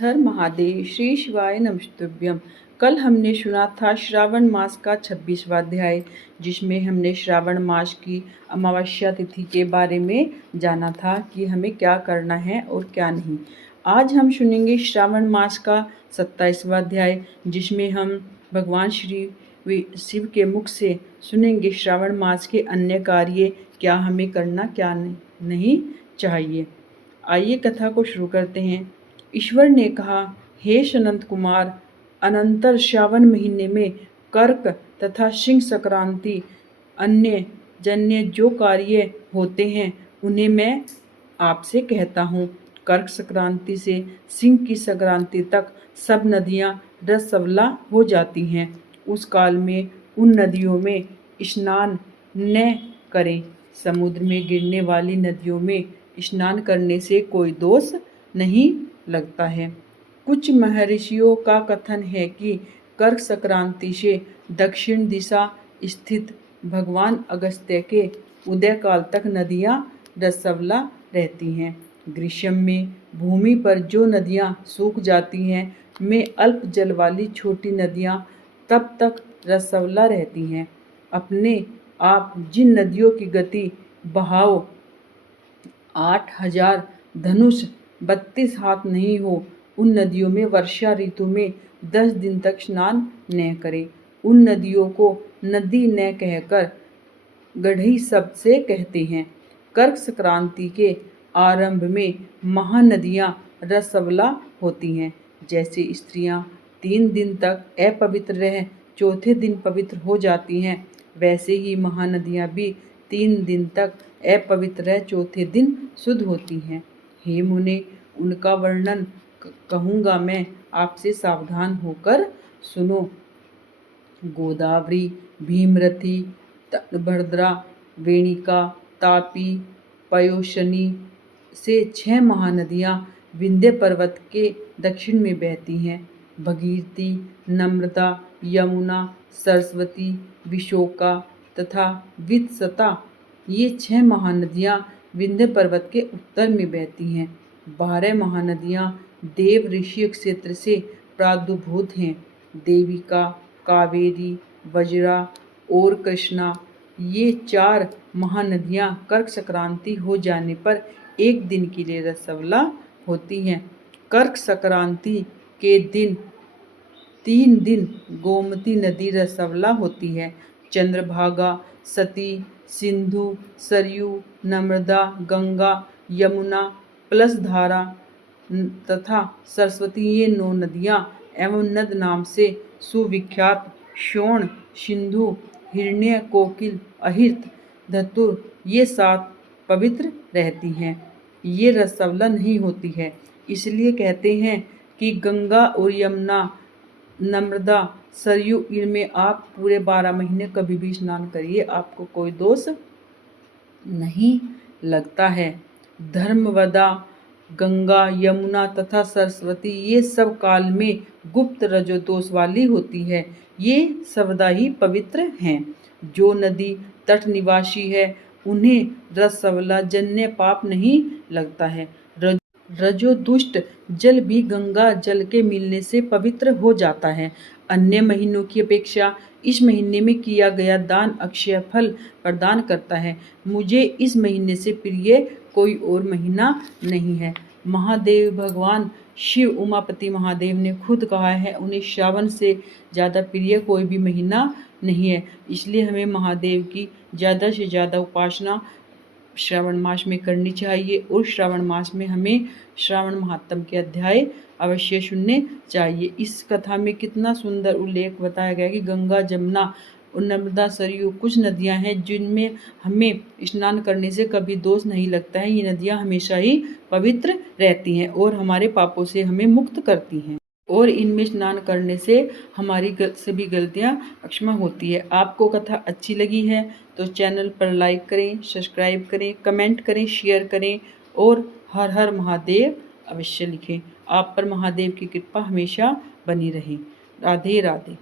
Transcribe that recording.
हर महादेव श्री शिवाय नमस्तुभ्यम। कल हमने सुना था श्रावण मास का 26वां अध्याय, जिसमें हमने श्रावण मास की अमावस्या तिथि के बारे में जाना था कि हमें क्या करना है और क्या नहीं। आज हम सुनेंगे श्रावण मास का 27वां अध्याय, जिसमें हम भगवान श्री शिव के मुख से सुनेंगे श्रावण मास के अन्य कार्य क्या हमें करना क्या नहीं चाहिए। आइए कथा को शुरू करते हैं। ईश्वर ने कहा, हे सनंत कुमार, अनंतर श्रावण महीने में कर्क तथा सिंह संक्रांति अन्य जन्य जो कार्य होते हैं उन्हें मैं आपसे कहता हूँ। कर्क संक्रांति से सिंह की संक्रांति तक सब नदियाँ रसवला हो जाती हैं। उस काल में उन नदियों में स्नान न करें। समुद्र में गिरने वाली नदियों में स्नान करने से कोई दोष नहीं लगता है। कुछ महर्षियों का कथन है कि कर्क संक्रांति से दक्षिण दिशा स्थित भगवान अगस्त्य के उदय काल तक नदियाँ रसवला रहती हैं। ग्रीष्म में भूमि पर जो नदियाँ सूख जाती हैं में अल्प जल वाली छोटी नदियाँ तब तक रसवला रहती हैं। अपने आप जिन नदियों की गति बहाव 8000 धनुष 32 हाथ नहीं हो, उन नदियों में वर्षा ऋतु में 10 दिन तक स्नान न करें। उन नदियों को नदी न कहकर गढ़ई शब्द से कहते हैं। कर्क संक्रांति के आरंभ में महानदियाँ रसवला होती हैं। जैसे स्त्रियाँ 3 दिन तक अपवित्र रह चौथे दिन पवित्र हो जाती हैं, वैसे ही महानदियाँ भी 3 दिन तक अपवित्र रह चौथे दिन शुद्ध होती हैं। हे मुने, उनका वर्णन कहूँगा मैं, आपसे सावधान होकर सुनो। गोदावरी, भीमरथी, तटभद्रा, वेणिका, तापी, पयोशनी से 6 महानदियाँ विंध्य पर्वत के दक्षिण में बहती हैं। भगीरथी, नर्मदा, यमुना, सरस्वती, विशोका तथा वित्सता, ये 6 महानदियाँ विंध्य पर्वत के उत्तर में बहती हैं। 12 महानदियाँ देव ऋषि क्षेत्र से प्रादुर्भूत हैं। देविका, कावेरी, वज्रा और कृष्णा, ये 4 महानदियाँ कर्क संक्रांति हो जाने पर एक दिन के लिए रसवला होती हैं। कर्क संक्रांति के दिन 3 दिन गोमती नदी रसवला होती है। चंद्रभागा, सती, सिंधु, सरयू, नर्मदा, गंगा, यमुना, पलसधारा तथा सरस्वती, ये 9 नदियाँ एवं नद नाम से सुविख्यात शोण, सिंधु, हिरण्य, कोकिल, अहिर्त, धतुर, ये 7 पवित्र रहती हैं। ये रसवला नहीं होती है। इसलिए कहते हैं कि गंगा और यमुना, नर्मदा, सरयू, इनमें आप पूरे 12 महीने कभी भी स्नान करिए, आपको कोई दोष नहीं लगता है। धर्मवदा, गंगा, यमुना तथा सरस्वती, ये सब काल में गुप्त रजोदोष वाली होती है। ये सर्वदा ही पवित्र हैं। जो नदी तट निवासी है उन्हें रसवला जन्य पाप नहीं लगता है। रजोदुष्ट जल भी गंगा जल के मिलने से पवित्र हो जाता है। अन्य महीनों की अपेक्षा इस महीने में किया गया दान अक्षय फल प्रदान करता है। मुझे इस महीने से प्रिय कोई और महीना नहीं है। महादेव भगवान शिव उमापति महादेव ने खुद कहा है, उन्हें श्रावण से ज़्यादा प्रिय कोई भी महीना नहीं है। इसलिए हमें महादेव की ज़्यादा से ज़्यादा उपासना श्रावण मास में करनी चाहिए और श्रावण मास में हमें श्रावण महात्म के अध्याय अवश्य सुनने चाहिए। इस कथा में कितना सुंदर उल्लेख बताया गया कि गंगा, जमुना और नर्मदा, सरयू कुछ नदियां हैं जिनमें हमें स्नान करने से कभी दोष नहीं लगता है। ये नदियां हमेशा ही पवित्र रहती हैं और हमारे पापों से हमें मुक्त करती हैं और इनमें स्नान करने से हमारी सभी गलतियां क्षमा होती है। आपको कथा अच्छी लगी है तो चैनल पर लाइक करें, सब्सक्राइब करें, कमेंट करें, शेयर करें और हर हर महादेव अवश्य लिखें। आप पर महादेव की कृपा हमेशा बनी रहे। राधे राधे।